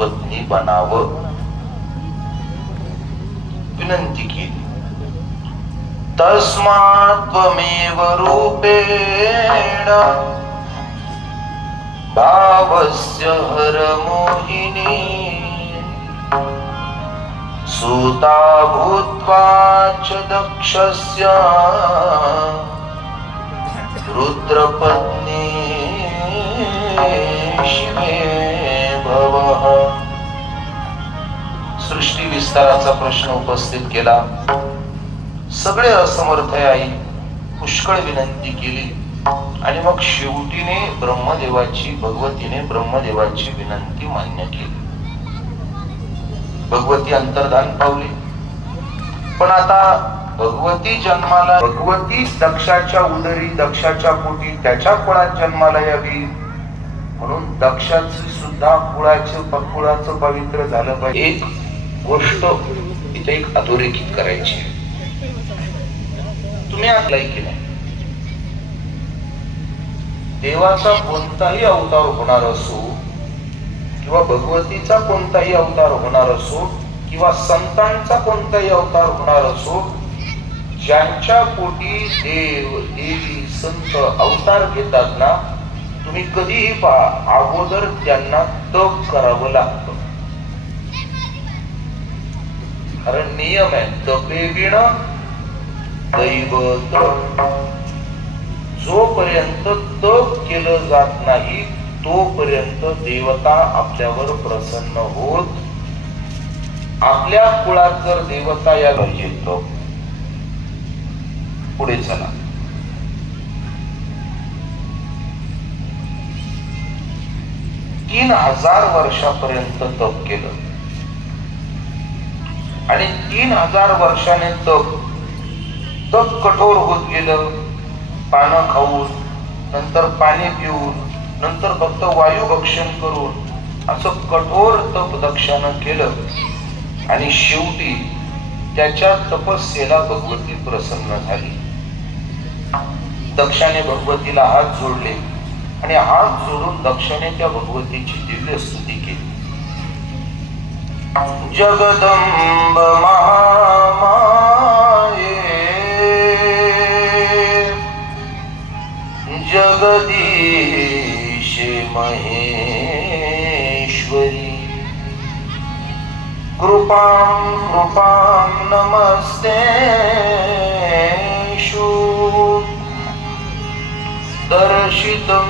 पत्नी बनावं विनंती केली. तस्मात् त्वमेव रूपेण भावस्य हर मोहिनी सूता भूत्वा च दक्षस्य रुद्रपत्नी शिवे भवः. सृष्टी विस्ताराचा प्रश्न उपस्थित केला. सगळे असमर्थ आई पुष्कळ विनंती केली आणि मग शेवटीने भगवतीने ब्रह्मदेवाची विनंती मान्य केली. भगवती अंतर्धान पावली. पण आता भगवती दक्षाच्या उदरी दक्षाच्या पोटी त्याच्या कुळात जन्माला यावी म्हणून दक्षाची सुद्धा कुळाचं पवित्र झालं पाहिजे. एक गोष्ट इथे एक अधोरेखित करायची आहे. तुम्ही ऐकलंय की नाही, देवाचा कोणताही अवतार होणार असो किंवा भगवतीचा कोणताही अवतार होणार असो किंवा संतांचा कोणताही अवतार होणार असो, ज्यांच्या पोटी देव देवी संत अवतार घेतात ना, तुम्ही कधीही पहा अगोदर त्यांना तप करावं लागतं. कारण नियम आहे, तपे विण दैवत. जोपर्यंत तप केलं जात नाही तोपर्यंत देवता आपल्यावर प्रसन्न होत. आपल्या कुळात जर देवता या पाहिजे तप. पुढे चला. तीन 3000 वर्षापर्यंत तप केलं आणि 3000 वर्षाने तप कठोर होत गेलं. पानं खाऊन, नंतर पाणी पिऊन, नंतर फक्त वायू भक्षण करून असं कठोर तप दक्षानं केलं आणि शेवटी त्याच्या तपस्येला भगवती प्रसन्न झाली. दक्षाने भगवतीला हात जोडले आणि हात जोडून दक्षाने त्या भगवतीची दिव्य स्तुती केली. जगदंब महामाये जगदीशे महेश्वरी कृपां नमस्तेषु दर्शितं